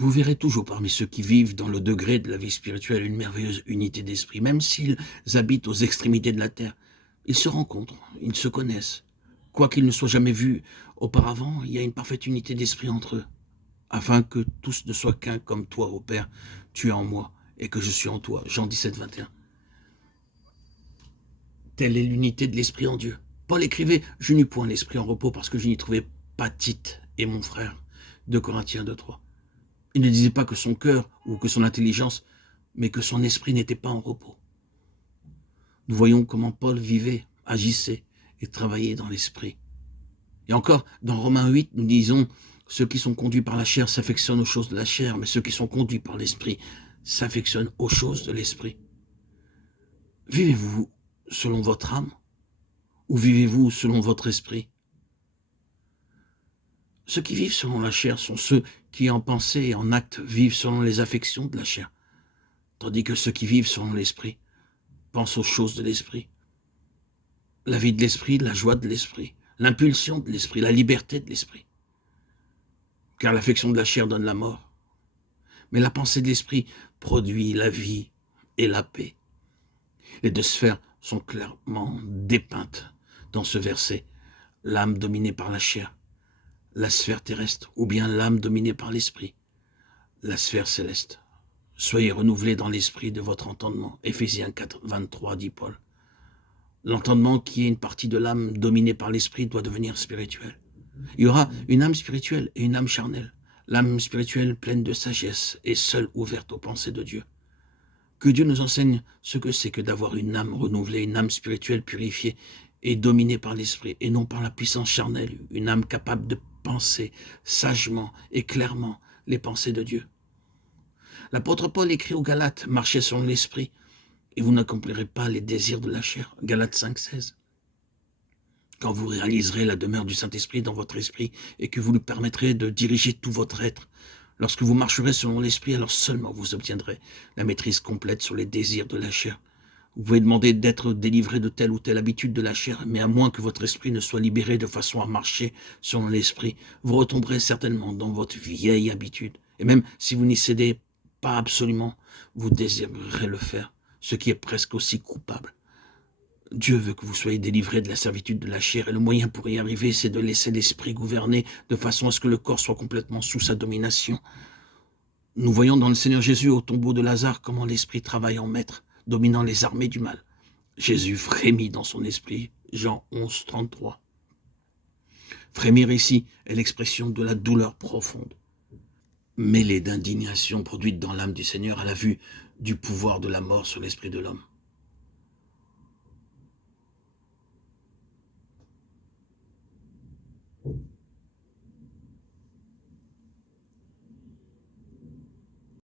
Vous verrez toujours parmi ceux qui vivent dans le degré de la vie spirituelle une merveilleuse unité d'esprit, même s'ils habitent aux extrémités de la terre. Ils se rencontrent, ils se connaissent. Quoiqu'ils ne soient jamais vus auparavant, il y a une parfaite unité d'esprit entre eux, afin que tous ne soient qu'un comme toi, ô Père, tu es en moi et que je suis en toi. Jean 17, 21. Telle est l'unité de l'esprit en Dieu. Paul écrivait « Je n'eus point l'esprit en repos parce que je n'y trouvais pas Tite et mon frère » de Corinthiens 2:3. Il ne disait pas que son cœur ou que son intelligence, mais que son esprit n'était pas en repos. Nous voyons comment Paul vivait, agissait et travaillait dans l'esprit. Et encore, dans Romains 8, nous disons « Ceux qui sont conduits par la chair s'affectionnent aux choses de la chair, mais ceux qui sont conduits par l'esprit s'affectionnent aux choses de l'esprit. » Vivez-vous selon votre âme ou vivez-vous selon votre esprit? Ceux qui vivent selon la chair sont ceux qui, en pensée et en acte, vivent selon les affections de la chair, tandis que ceux qui vivent selon l'esprit pensent aux choses de l'esprit. La vie de l'esprit, la joie de l'esprit, l'impulsion de l'esprit, la liberté de l'esprit. Car l'affection de la chair donne la mort, mais la pensée de l'esprit produit la vie et la paix. Les deux sphères sont clairement dépeintes dans ce verset. L'âme dominée par la chair, la sphère terrestre, ou bien l'âme dominée par l'esprit, la sphère céleste. Soyez renouvelés dans l'esprit de votre entendement. Éphésiens 4, 23, dit Paul. L'entendement, qui est une partie de l'âme dominée par l'esprit, doit devenir spirituel. Il y aura une âme spirituelle et une âme charnelle. L'âme spirituelle pleine de sagesse et seule ouverte aux pensées de Dieu. Que Dieu nous enseigne ce que c'est que d'avoir une âme renouvelée, une âme spirituelle purifiée et dominée par l'esprit, et non par la puissance charnelle, une âme capable de penser sagement et clairement les pensées de Dieu. L'apôtre Paul écrit aux Galates, marchez selon l'esprit, et vous n'accomplirez pas les désirs de la chair. Galates 5, 16. Quand vous réaliserez la demeure du Saint-Esprit dans votre esprit, et que vous lui permettrez de diriger tout votre être, lorsque vous marcherez selon l'esprit, alors seulement vous obtiendrez la maîtrise complète sur les désirs de la chair. Vous pouvez demander d'être délivré de telle ou telle habitude de la chair, mais à moins que votre esprit ne soit libéré de façon à marcher selon l'esprit, vous retomberez certainement dans votre vieille habitude. Et même si vous n'y cédez pas absolument, vous désirerez le faire, ce qui est presque aussi coupable. Dieu veut que vous soyez délivrés de la servitude de la chair, et le moyen pour y arriver, c'est de laisser l'esprit gouverner de façon à ce que le corps soit complètement sous sa domination. Nous voyons dans le Seigneur Jésus au tombeau de Lazare comment l'esprit travaille en maître, dominant les armées du mal. Jésus frémit dans son esprit, Jean 11, 33. Frémir ici est l'expression de la douleur profonde, mêlée d'indignation produite dans l'âme du Seigneur à la vue du pouvoir de la mort sur l'esprit de l'homme.